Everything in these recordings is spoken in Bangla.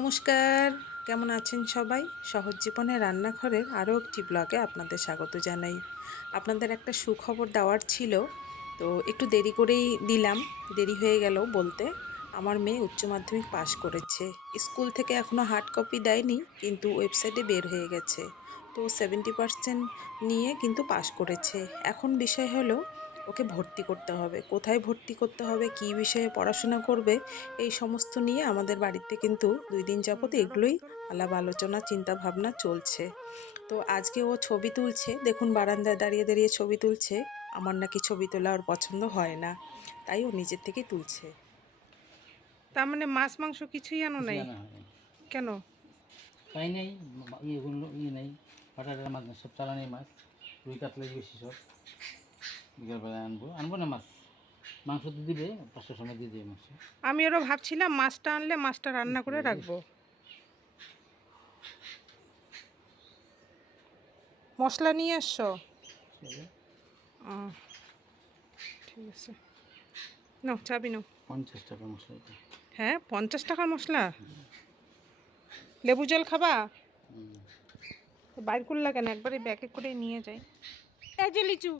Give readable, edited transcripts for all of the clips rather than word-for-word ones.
নমস্কার, কেমন আছেন সবাই? সহজ জীবনে রান্নাঘরের আরও একটি ব্লগে আপনাদের স্বাগত জানাই। আপনাদের একটা সুখবর দেওয়ার ছিল, তো একটু দেরি করেই দিলাম। দেরি হয়ে গেল বলতে, আমার মেয়ে উচ্চ মাধ্যমিক পাশ করেছে। স্কুল থেকে এখনও হার্ড কপি দেয়নি, কিন্তু ওয়েবসাইটে বের হয়ে গেছে। তো 70% নিয়ে কিন্তু পাশ করেছে। এখন বিষয় হলো ওকে ভর্তি করতে হবে। কোথায় ভর্তি করতে হবে, কী বিষয়ে পড়াশোনা করবে, এই সমস্ত নিয়ে আমাদের বাড়িতে কিন্তু 2 দিন যাবত এগুলোই আলাপ আলোচনা চিন্তা ভাবনা চলছে। তো আজকে ও ছবি তুলছে, দেখুন বারান্দায় দাঁড়িয়ে দাঁড়িয়ে ছবি তুলছে। আমার নাকি ছবি তোলা ওর পছন্দ হয় না, তাই ও নিজের থেকেই তুলছে। তার মানে মাছ মাংস কিছুই আনো কিছুই নাই? আনা হয়নি। কেন? পাই নাই, ইয়েগুলো নেই, পাটাটার মাছ না, সব চালানি মাছ, রুই কাতলাই বেশি সব। বিকালবেলায় আনবো না মাছ, মাংস তো দিবে 5টার সময় দিয়ে দেবে মাংস। আমি আরও ভাবছিলাম মাছটা আনলে মাছটা রান্না করে রাখবো। মশলা নিয়ে এসছো? ঠিক আছে, নাও চাবি নাও। 50 টাকা মশলা এটা। হ্যাঁ, 50 টাকার মশলা? লেবু জল খাবা? বাইর করলা কেন? একবারে ব্যাগে করে নিয়ে যাই। এই যে লিচু,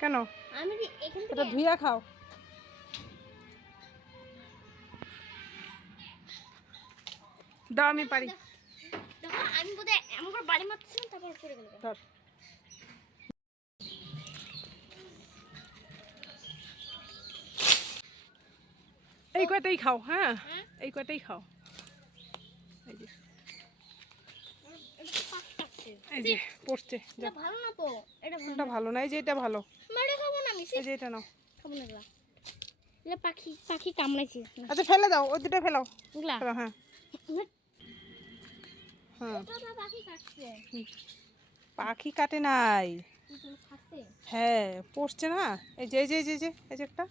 কেন এটা ধুইয়া খাও। দাও আমি পারি। আমি বোধহয় এমন করে বাড়ি মারছিলাম, তারপর পড়ে গেল। ধর। এই কয়টাই খাও, হ্যাঁ এই কয়টাই খাও। এই যে এই যে পড়ছে। এটা ভালো না তো, এটা কোনটা ভালো না? এই যে এটা ভালো। মারে খাবো না আমি, এই যে এটা নাও। খাবো না এগুলা। এটা পাখি পাখি কামড়াইছে। আচ্ছা ফেলে দাও, ওই দুটো ফেলাও। এগুলা ফেলাও, হ্যাঁ হ্যাঁ। ওটা পাখি কাটছে, পাখি কাটে নাই, কিন্তু খাচ্ছে। হ্যাঁ পড়ছে না। এই যে এই যে এই যে এই যে এই যে একটা,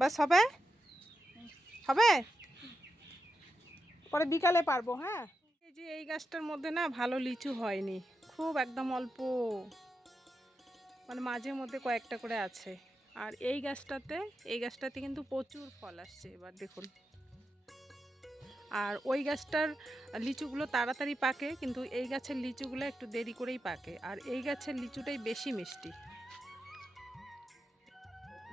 বাস হবে হবে, পরে বিকালে পারবো। হ্যাঁ, এই যে এই গাছটার মধ্যে না ভালো লিচু হয়নি, খুব একদম অল্প, মানে মাঝে মধ্যে কয়েকটা করে আছে। আর এই গাছটাতে কিন্তু প্রচুর ফল আসছে এবার দেখুন। আর ওই গাছটার লিচুগুলো তাড়াতাড়ি পাকে, কিন্তু এই গাছের লিচুগুলো একটু দেরি করেই পাকে। আর এই গাছের লিচুটাই বেশি মিষ্টি।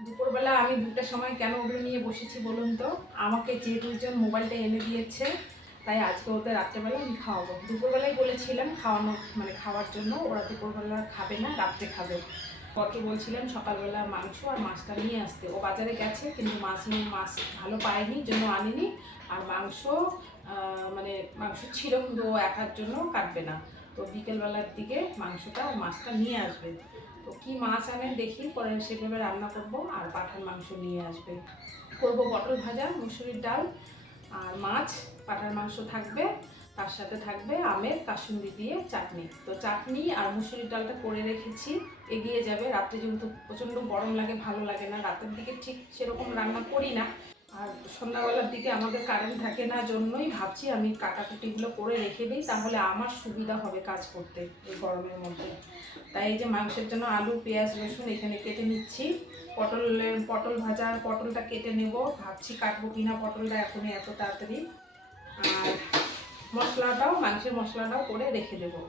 দুপুরবেলা আমি 2টার সময় কেন ওগুলো নিয়ে বসেছি বলুন তো? আমাকে যে দুজন মোবাইলটা এনে দিয়েছে, তাই আজকে ওদের রাত্রেবেলা আমি খাওয়াবো। দুপুরবেলায় বলেছিলাম খাওয়ানো, মানে খাওয়ার জন্য, ওরা দুপুরবেলা খাবে না, রাত্রে খাবে। ককে বলছিলাম সকালবেলা মাংস আর মাছটা নিয়ে আসতে। ও বাজারে গেছে, কিন্তু মাছ ভালো পায়নি, জন্য আনেনি। আর মাংস মানে মাংস ছিল, কিন্তু ও একার জন্য কাটবে না। তো বিকেলবেলার দিকে মাংসটা আর মাছটা নিয়ে আসবে। তো কি মাছ আনে দেখি, পরে সেভাবে রান্না করব। আর পাঁঠার মাংস নিয়ে আসবে, করব পটল ভাজা, মুসুরির ডাল আর মাছ। পাঁঠার মাংস থাকবে, তার সাথে থাকবে আমের কাসুন্দি দিয়ে চাটনি। তো চাটনি আর মুসুরির ডালটা করে রেখেছি, এগিয়ে যাবে। রাত্রে যেহেতু প্রচণ্ড গরম লাগে, ভালো লাগে না, রাতের দিকে ঠিক সেরকম রান্না করি না। আর সন্ধ্যাবেলার দিকে আমাদের কারেন্ট থাকে না, জন্যই ভাবছি আমি কাটাকুটিগুলো করে রেখে দিই, তাহলে আমার সুবিধা হবে কাজ করতে এই গরমের মধ্যে। তাই এই যে মাংসের জন্য আলু, পেঁয়াজ, রসুন এখানে কেটে নিচ্ছি। পটল ভাজা, পটলটা কেটে নেব, ভাবছি কাটবো কিনা পটলটা এখনই এত তাড়াতাড়ি। আর মাংসের মশলাটাও করে রেখে দেবো।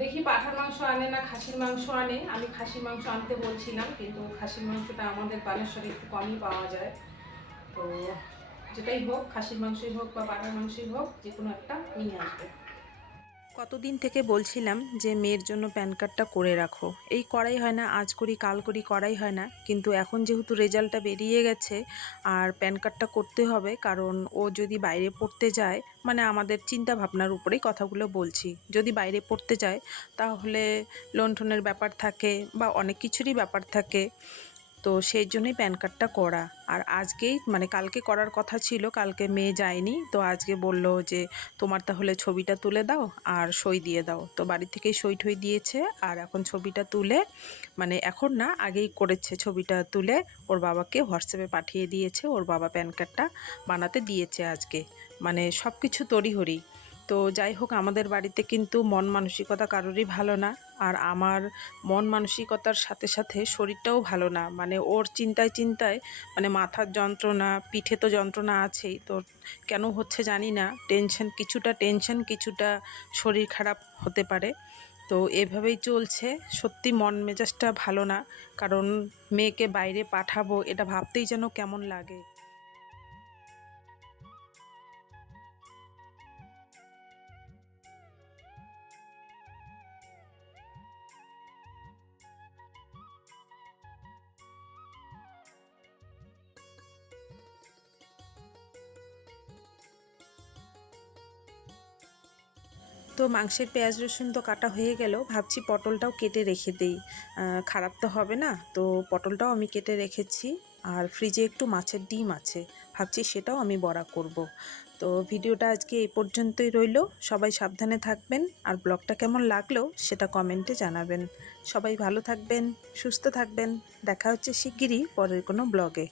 দেখি পাঁঠার মাংস আনে না খাসির মাংস আনে। আমি খাসির মাংস আনতে বলছিলাম, কিন্তু খাসির মাংসটা আমাদের বানেশ্বরে একটু কমই পাওয়া যায়। তো যেটাই হোক, খাসির মাংসই হোক বা পাঁঠার মাংসই হোক, যে কোনো একটা নিয়ে আসবে। কতদিন থেকে বলছিলাম যে মেয়ের জন্য প্যান কার্ডটা করে রাখো, এই করাই হয় না, আজ করি কাল করি, করাই হয় না। কিন্তু এখন যেহেতু রেজাল্টটা বেরিয়ে গেছে আর প্যান কার্ডটা করতে হবে, কারণ ও যদি বাইরে পড়তে যায়, মানে আমাদের চিন্তা ভাবনার উপরেই কথাগুলো বলছি, যদি বাইরে পড়তে যায় তাহলে লোন টোনের ব্যাপার থাকে বা অনেক কিছুরই ব্যাপার থাকে। তো সেই জন্যই প্যান কার্ডটা করা। আর আজকেই, মানে কালকে করার কথা ছিল, কালকে মেয়ে যায়নি, তো আজকে বলল যে তোমার তাহলে ছবিটা তুলে দাও আর সই দিয়ে দাও। তো বাড়ি থেকেই সই ঠই দিয়েছে। আর এখন ছবিটা তুলে, মানে এখন না, আগেই করেছে, ছবিটা তুলে ওর বাবাকে হোয়াটসঅ্যাপে পাঠিয়ে দিয়েছে। ওর বাবা প্যান কার্ডটা বানাতে দিয়েছে আজকে, মানে সব কিছু তড়িঘড়ি। তো যাই হোক, আমাদের বাড়িতে কিন্তু মন মানসিকতা কারোরই ভালো না। আর আমার মন মানসিকতার সাথে সাথে শরীরটাও ভালো না, মানে ওর চিন্তায় চিন্তায় মানে মাথার যন্ত্রণা, পিঠে তো যন্ত্রণা আছেই, তো কেন হচ্ছে জানি না, টেনশন কিছুটা শরীর খারাপ হতে পারে। তো এভাবেই চলছে। সত্যি মন মেজাজটা ভালো না, কারণ মেয়েকে বাইরে পাঠাবো এটা ভাবতেই যেন কেমন লাগে। তো মাংসের পেঁয়াজ রসুন তো কাটা হয়ে গেল, ভাবছি পটলটাও কেটে রেখে দেই, খারাপ তো হবে না। তো পটলটাও আমি কেটে রেখেছি। আর ফ্রিজে একটু মাছের ডিম আছে, ভাবছি সেটাও আমি বড়া করব। তো ভিডিওটা আজকে এই পর্যন্তই রইল। সবাই সাবধানে থাকবেন, আর ব্লগটা কেমন লাগলো সেটা কমেন্টে জানাবেন। সবাই ভালো থাকবেন, সুস্থ থাকবেন। দেখা হচ্ছে শিগগিরই পরের কোনো ব্লগে।